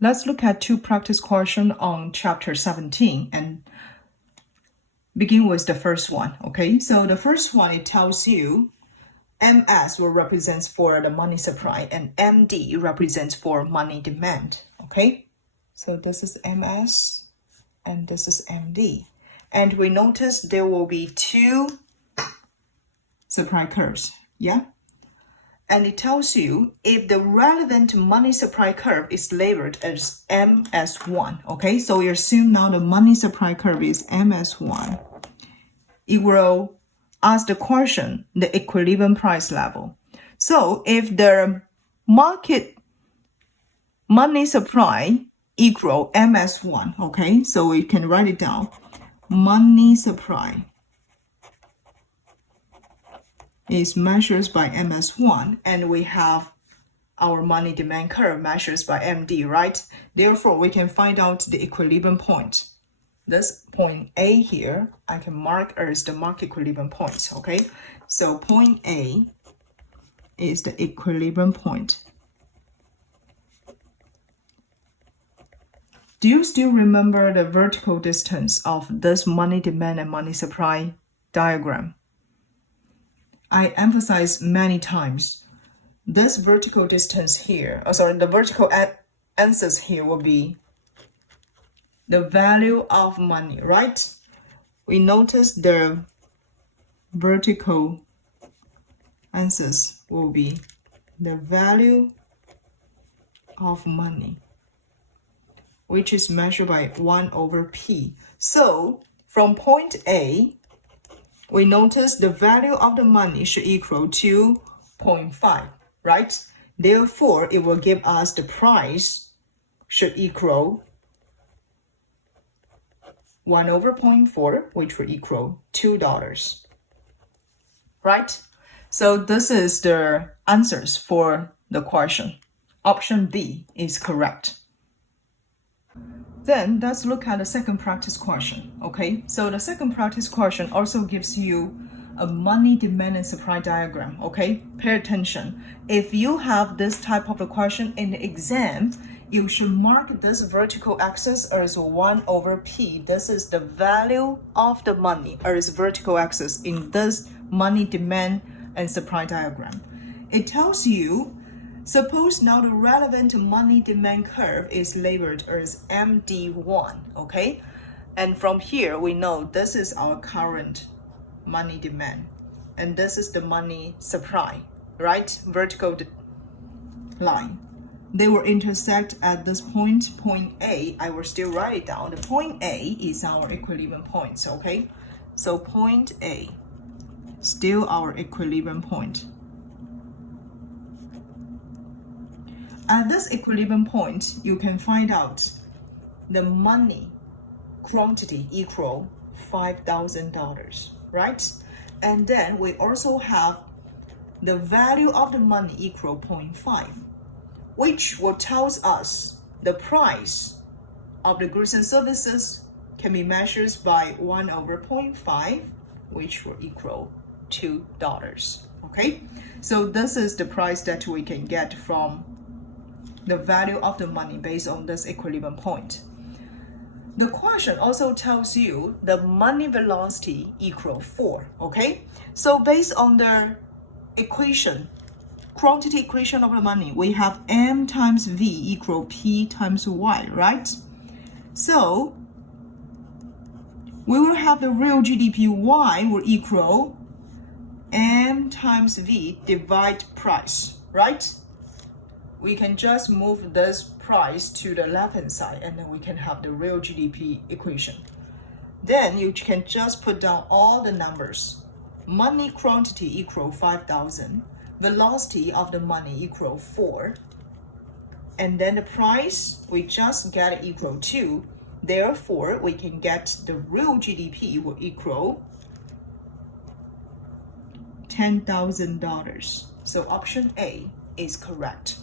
Let's look at two practice questions on chapter 17 and begin with the first one, okay? So the first one, it tells you MS will represents for the money supply and MD represents for money demand, okay? So this is MS and this is MD. And we notice there will be two supply curves, yeah? And it tells you if the relevant money supply curve is labeled as MS1, okay? So we assume now the money supply curve is MS1. It will ask the question, the equilibrium price level. So if the market money supply equal MS1, okay? So we can write it down. Money supply is measured by MS1, and we have our money demand curve measured by MD, right? Therefore, we can find out the equilibrium point. This point A here, I can mark as the market equilibrium point, okay? So point A is the equilibrium point. Do you still remember the vertical distance of this money demand and money supply diagram? I emphasize many times, this vertical distance here, the vertical answers here will be the value of money, right? We notice the vertical answers will be the value of money, which is measured by 1 over P. So from point A, we notice the value of the money should equal to 0.5, right? Therefore, it will give us the price should equal 1 over 0.4, which will equal $2, right? So this is the answers for the question. Option B is correct. Then let's look at the second practice question, okay? So the second practice question also gives you a money demand and supply diagram, okay? Pay attention. If you have this type of a question in the exam, you should mark this vertical axis as 1 over P. This is the value of the money as vertical axis in this money demand and supply diagram. It tells you, suppose now the relevant money demand curve is labeled as MD1, okay? And from here, we know this is our current money demand, and this is the money supply, right? Vertical line. They will intersect at this point, point A. I will still write it down. The point A is our equilibrium point, okay? So point A, still our equilibrium point. At this equilibrium point, you can find out the money quantity equal $5,000, right? And then we also have the value of the money equal 0.5, which will tells us the price of the goods and services can be measured by 1 over 0.5, which will equal $2, okay? So this is the price that we can get from the value of the money based on this equilibrium point. The question also tells you the money velocity equal 4, okay? So based on the equation, quantity equation of the money, we have M times V equal P times Y, right? So we will have the real GDP Y will equal M times V divide price, right? We can just move this price to the left-hand side, and then we can have the real GDP equation. Then you can just put down all the numbers. Money quantity equal 5,000. Velocity of the money equal 4. And then the price, we just get equal 2. Therefore, we can get the real GDP will equal $10,000. So option A is correct.